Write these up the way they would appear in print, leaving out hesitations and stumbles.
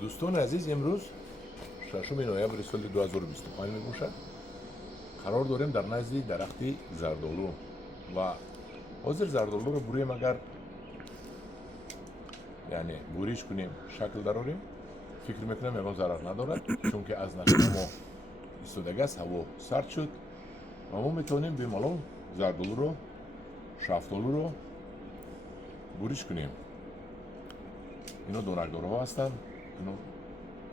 دوستان عزیز امروز 6 نوامبر سال 2025 میباشد. قرار داریم در نزد درختی زردآلو و حاضر زردآلو رو بریم اگر یعنی بوریش کنیم شکل داریم فکر میکنم یکم ضرر ندارد چون که از نشأه ما ایستادگی است، هوا سرد شد و ما میتونیم بیمالون زردآلو رو شفتالو رو بوریش کنیم. اینا دونکدار ها هستن، اینا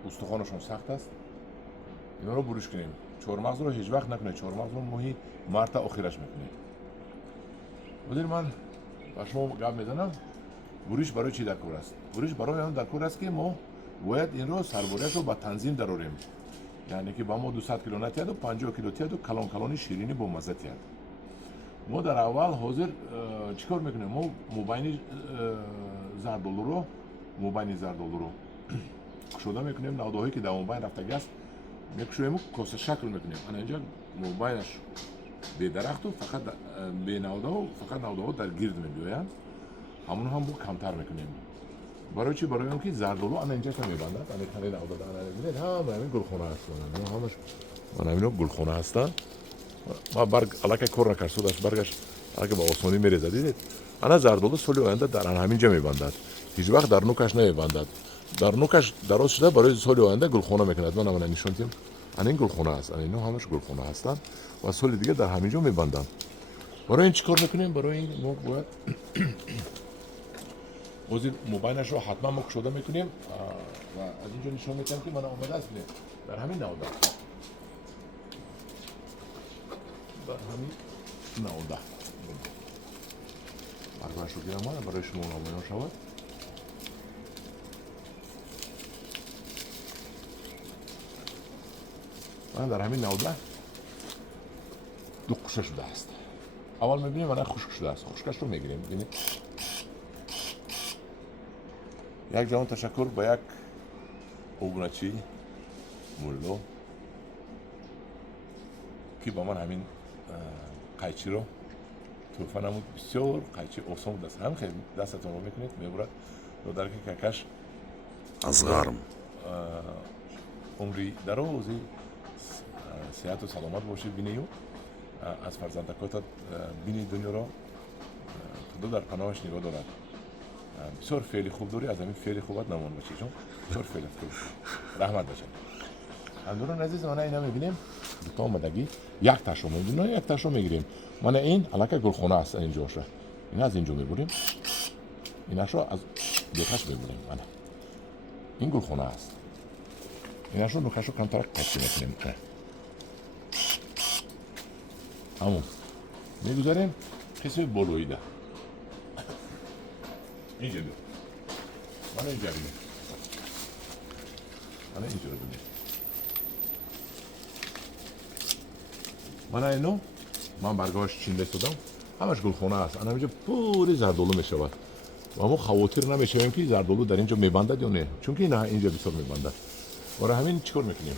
استخوانشون سخت است، اینا رو بوریش کنیم. چهارمغز رو هیچ وقت نکنید، چهارمغز رو ماهی مرد آخرش میکنید. بودیر من با شما گپ میزنم بوریش برای چی در کار است؟ بوریش برای آن در کار است که ما باید این رو سربریش رو با تنظیم دراریم، یعنی که با ما 200 کیلو نتیاد و 50 کیلو تیاد و کلان کلانی شیرینی با مزه تیاد. ما در اول حاضر چیکار میکنیم؟ ما مبین زردآلو رو کشوده میکنیم، نودهایی که در مبین رفتگی است میکشویم و کاسه شکل میکنیم. انا اینجا مبینش به درخت و فقط به نوده و فقط نوده ها در گرد میبیایند، همون هم با کمتر میکنیم. برای چی؟ برای اینکه زردآلو انا اینجا میبندد، انا تنه نوده انا میبینید همین گلخونه هست، انا همش من اینا گلخونه هستن. ما برگ علاقه کار نکرد است، برگش علاقه با آسانی میریزه. دیدید انا زردآلو سال آینده در همینجا میبندد، هیچ وقت در نوکش نمیبندد. در نوکش دراز شده برای سال آینده گلخونه میکند. من نشون میدم این گلخونه است، اینا همش گلخونه هستن و سال دیگه در همینجا میبندن. برای این چیکار میکنیم؟ برای این ما باید وزیر مبینش رو حتما ما کشوده میکنیم و از اینجا نشون میدم که من آمده است در همین نوده، در همین نوده برگاش رو گیرم برای شما نمایان شود. من در همین نوده دو قشه شده است. اول میبینیم من خشک شده است، خشکش رو میگیریم. ببینید یک جوان تشکر با یک اوبنچی مولو که با من همین قیچی رو توفه نمود. بسیار قیچی آسان بود است، هم خیلی دستتون رو میکنید میبرد و در که ککش از غرم عمری درازی صحت و سلامت باشه بینی و از فرزندکاتت بینی دنیا را خدا در پناهش نگاه دارد. بسیار فعلی خوب داری، از همین فعلی خوبت نمان باشی چون بسیار فعلی خوب رحمت باشه. همدوران عزیز من اینا میبینیم دوتا آمدگی یک تاشو میبینیم، یک تاشو میگیریم. من این علاقه گلخونه است، اینجاشه این از اینجا میبریم، ایناشو از دیتاش میبریم. من این گلخونه است، ایناشو نوکاشو کمتر قطعی میکنیم، همون میگذاریم قسم بالویی ده اینجا بیم. من اینجا بیم، من اینجا رو بیم. من اینو من برگاش چینده شدم، همش گلخونه است. انا اینجا پوری زردآلو میشود و ما خواطر نمیشویم که زردآلو در اینجا میبندد یا نه، چون که نه اینجا بسیار میبندد. برای همین چیکار میکنیم؟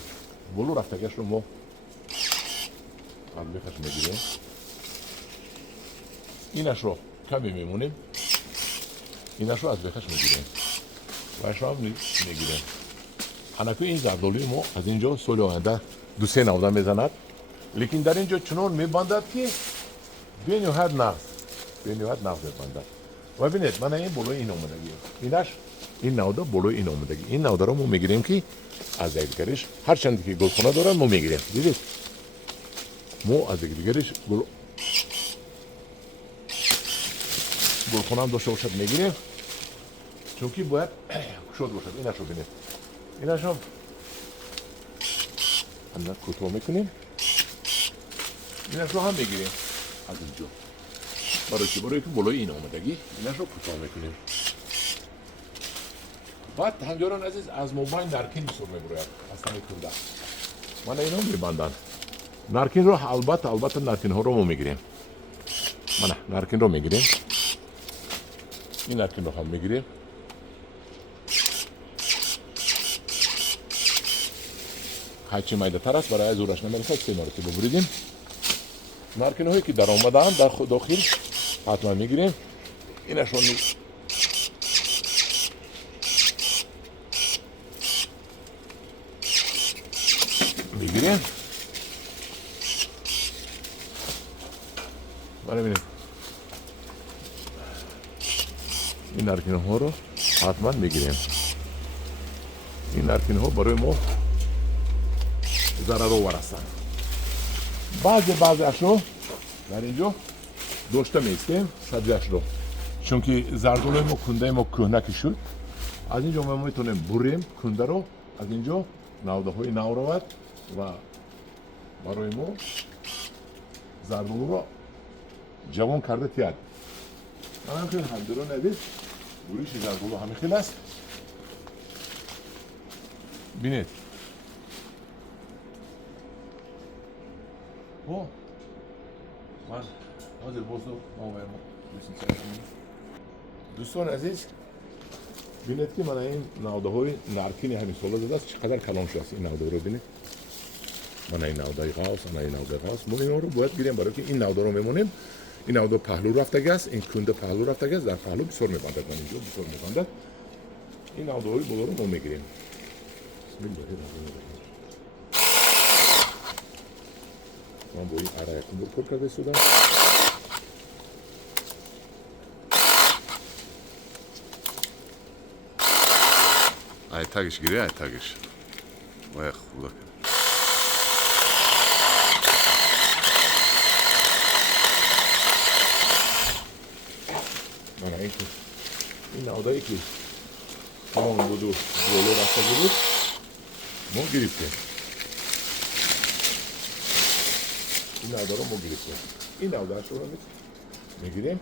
بلو رفتگیش رو ما از بیخش میگیریم، اینش رو کمی میمونیم، اینش رو از بیخش میگیریم و اش رو هم میگیریم. حنکه این زردآلوی ما از اینجا سال آینده 2-3 نوده میزند، لیکن در اینجا چنان میبندد که بینهایت نغز میبندد. و ببینید من این بالای این اومدگی اینش این نوده بالای این اومدگی، این نوده رو ما میگیریم که از دیگرش هر چند که گلخونه دارن ما میگیریم. دیدید ما از دیگرش گلخونه هم داشته باشد میگیریم، چون که باید کشود باشد. اینش رو ببینید، اینش هم اندر کوتاه میکنیم، اینش رو هم میگیریم از اینجا. برای چی؟ برای که بالای این آمدگی اینش رو کوتاه میکنیم. بعد همجاران عزیز از مبین نرکین بسور میبراید از تنه کنده. من اینا میبندن نرکین رو البته نرکین ها رو ما میگیریم. من نرکین رو میگیریم، این نرکین رو هم میگیریم. هرچی میده تر است برای زورش نمیرسد 3 مرتبه ببریدیم. نرکین هایی که در آمدن در داخل حتما میگیریم. اینشون میگیریم. ببینید این نارکینه ها رو حتما میگیریم. این نارکینه ها برای ما ضرر آور هستند. بعضیش رو در اینجا داشته میستیم سبزیش رو، چون که زردولوی ما کنده ما کهنه شد. از اینجا ما میتونیم بریم کنده رو از اینجا نوده های نو رود و برای ما زردولو رو جوان کرده تیاد. من خیلی همدرو ندید گوریش زردولو همه خیلی است. بینید من حاضر بازدو دوستان عزیز بینید که من این نوده های نارکینی همین ساله زده است چقدر کلان شده است. این نوده رو بینید، من این نوده غاز، من این نوده غاز، ما این رو باید گیریم برای که این نوده رو میمونیم. این نوده پهلو رفته است، این کنده پهلو رفته است، در پهلو بسیار میبندد، من اینجا بسیار میبندد. این نوده های بالا رو ما میگیریم. بسم الله الرحمن الرحیم. من با این اره یکم پر کرده سودم. ای تاگش گیری، ای تاگش وای خدا. من این نوده ای که تمام بود و بالا رفته بود ما گرفتیم. این نوده رو ما گرفتیم. این نوده رو میگیریم.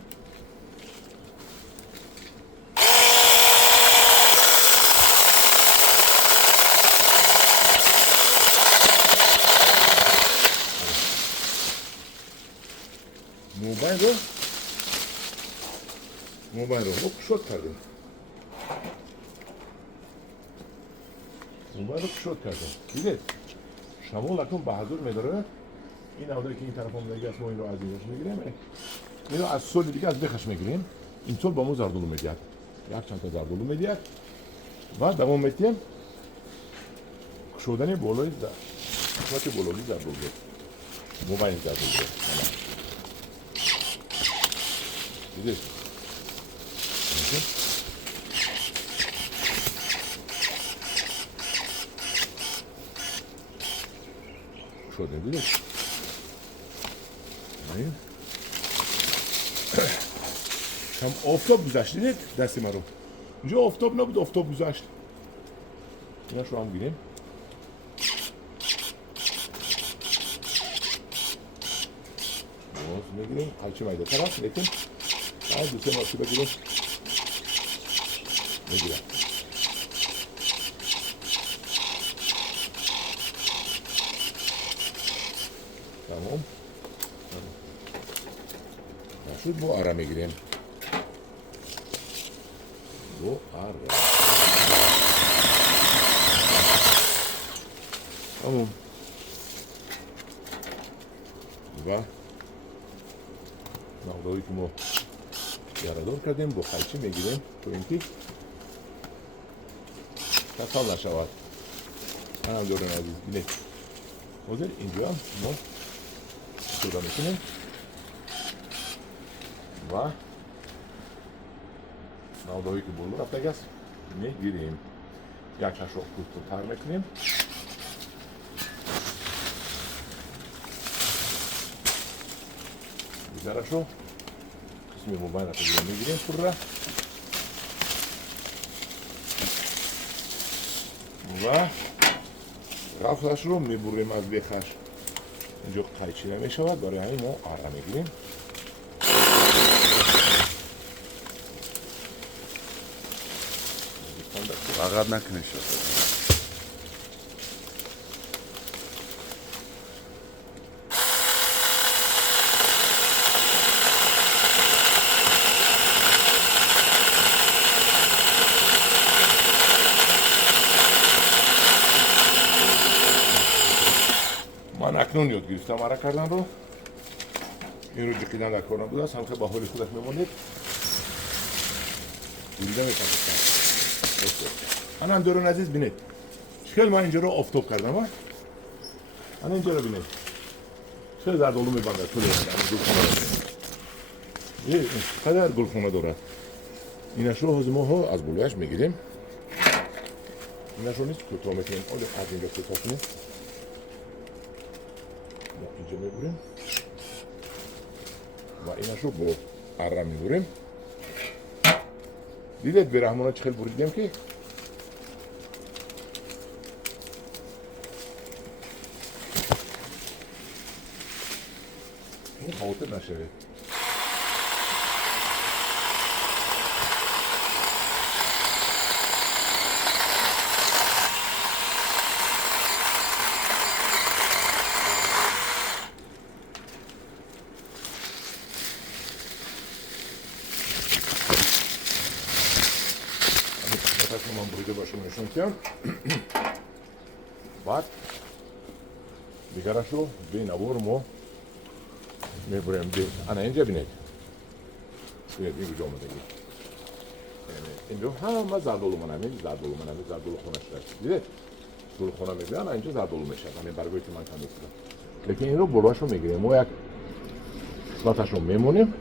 موبایل رو ما کشوت کردیم. موبایل رو کشوت کردیم. دیدید شمال اکنون بهادر میداره. این نوده که این طرف هم دیگه است ما این رو از اینجاش میگیریم. این رو از سول دیگه از بخش میگیریم. این سول با ما زردولو میدید. یک چند تا زردولو میدید و دوام میتیم کشودن بالای قسمت بالایی زردولو. موبایل زردولو. دیدید شده دیدید هم آفتاب گذاشت. دیدید دستی من رو اینجا آفتاب نبود، آفتاب گذاشت. اینا شو هم گیریم. باز میگیریم هرچی مایده تر هست لیکن باید دوسته ناسی بگیریم میگیرم. تمام نشد با اره میگیریم. با اره تمام و نوده که ما یاردار کردیم با خلچه میگیریم تو اینکه تصال نشود. من هم دورن عزیز بینید حاضر اینجا ما سودا میکنیم و نوده هایی که بالا رفته است میگیریم. یک هشت رو تر میکنیم. بیزارش رو قسمی موبایل رو میگیریم پر را و غفلش رو میبریم از بخش. اینجا قیچی نمیشود، برای همین ما اره میگیریم. فقط نکنه شد. من اکنون یاد گرفتم اره کردن رو. این رو جقیدن در کار نبوده است، هم که با حال خودت میمونید دیده میکنید. من هم دورون عزیز بینید خیلی من اینجا رو آفتاب کردم. الان اینجا رو ببینید چه زردآلو میبنده طول گلخونه رو ببینید قدر گلخونه دارد اینش رو ما ها از بلویش میگیریم اینش رو نیست کوتاه میکنیم از اینجا کوتاه کنیم اینجا میبریم و اینش رو با اره میبریم دیدید به رحمانه چه خیلی بریدیم که این خاطر نشده من بریده باشم نشون کردم بعد دیگرش رو به نوار ما میبریم انا اینجا بینید اینجا آمده اینجا همه زردآلو من همین زردآلو خونه شده دیدید گل خونه میبینم اینجا زردآلو میشه همین برگوی که من کم میکنم لیکن این رو بلواش رو میگیریم ما یک سلاتش رو میمونیم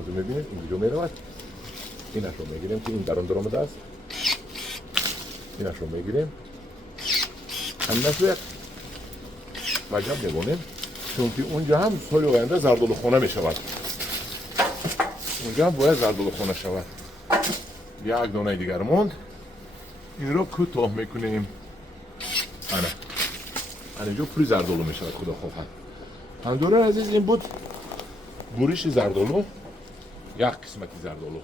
از میبینید اینجا میرود اینش رو میگیریم که این درون آمده است اینش رو میگیریم همینش رو یک وجب میبونیم چون که اونجا هم سال آینده زردآلو خونه میشود اونجا هم باید زردآلو خونه شود یک دانه دیگر موند این رو کوتاه میکنیم انا اینجا پری زردآلو میشود خدا خواهد همدوران عزیز این بود بوریش زردآلو یک قسمتی زردآلو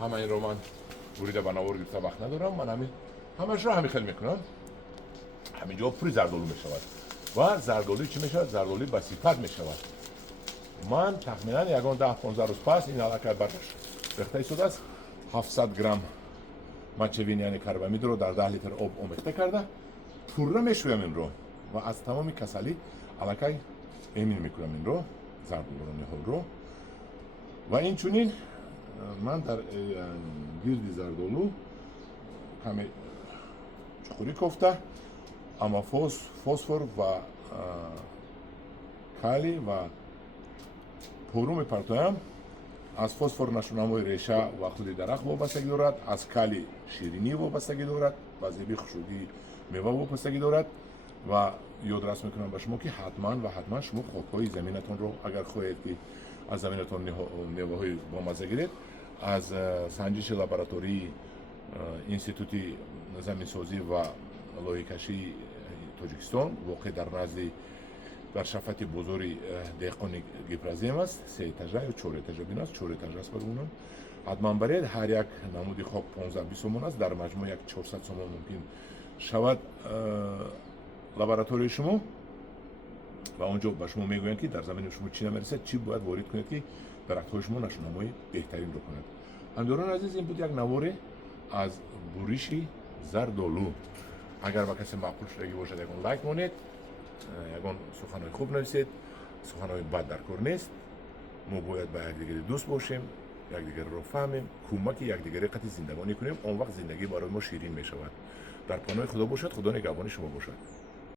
همه این رو من بریده به نوار گرفته وقت ندارم من همین همش رو همین خیلی میکنم همینجا پری زردآلو میشود و زردآلوی چی میشود؟ زردآلوی با صفت میشود من تخمینا یگان 10-15 روز پس این علاقه برداشت ریخته شده است 700 گرم مچوین یعنی کربامید رو در 10 لیتر آب آمیخته کرده پوره میشویم این رو و از تمام کسلی علاقه ایمین میکنم این رو زردآلو رو و این چونین من در گردی زردآلو کمی چخوری کوفته اما فسفر و کالی و پورو میپرتویم از فسفر نشونموی ریشه و خود درخت وابستگی دارد از کالی شیرینی وابستگی دارد و زیبی خشودی میوه وابستگی دارد و یادداشت میکنم به شما که حتما شما خاک‌های زمینتون رو اگر خواهید که از زمینتون میوه‌های بامزه گیرید از سنجش لابراتوری اینستیتوتی زمینسازی و لوحه‌کشی تاجیکستان واقع در نزد در شفت بزرگ دهقانی گپرازیم است 3 etaje یا 4 etaje بین است 4 etaje است برونم حتما برید هر یک نمودی خواب 15-20 سومون است در مجموع یک 400 سومون ممکن شود لابراتوری شما و اونجا به شما میگویند که در زمین شما چی نمیرسد چی باید وارد کنید که درخت‌های شما نشونمایی بهترین رو کند همدوران عزیز این بود یک نوار از بوریش زردآلو اگر با کسی معقول شدگی باشد یکون لایک مونید یکون سخنهای خوب نویسید سخنهای بد در کار نیست ما باید با یکدیگر دوست باشیم یکدیگر رو فهمیم کمک یکدیگر قطعی زندگانی کنیم اون وقت زندگی برای ما شیرین می شود در پناه خدا باشد خدا نگهبان شما باشد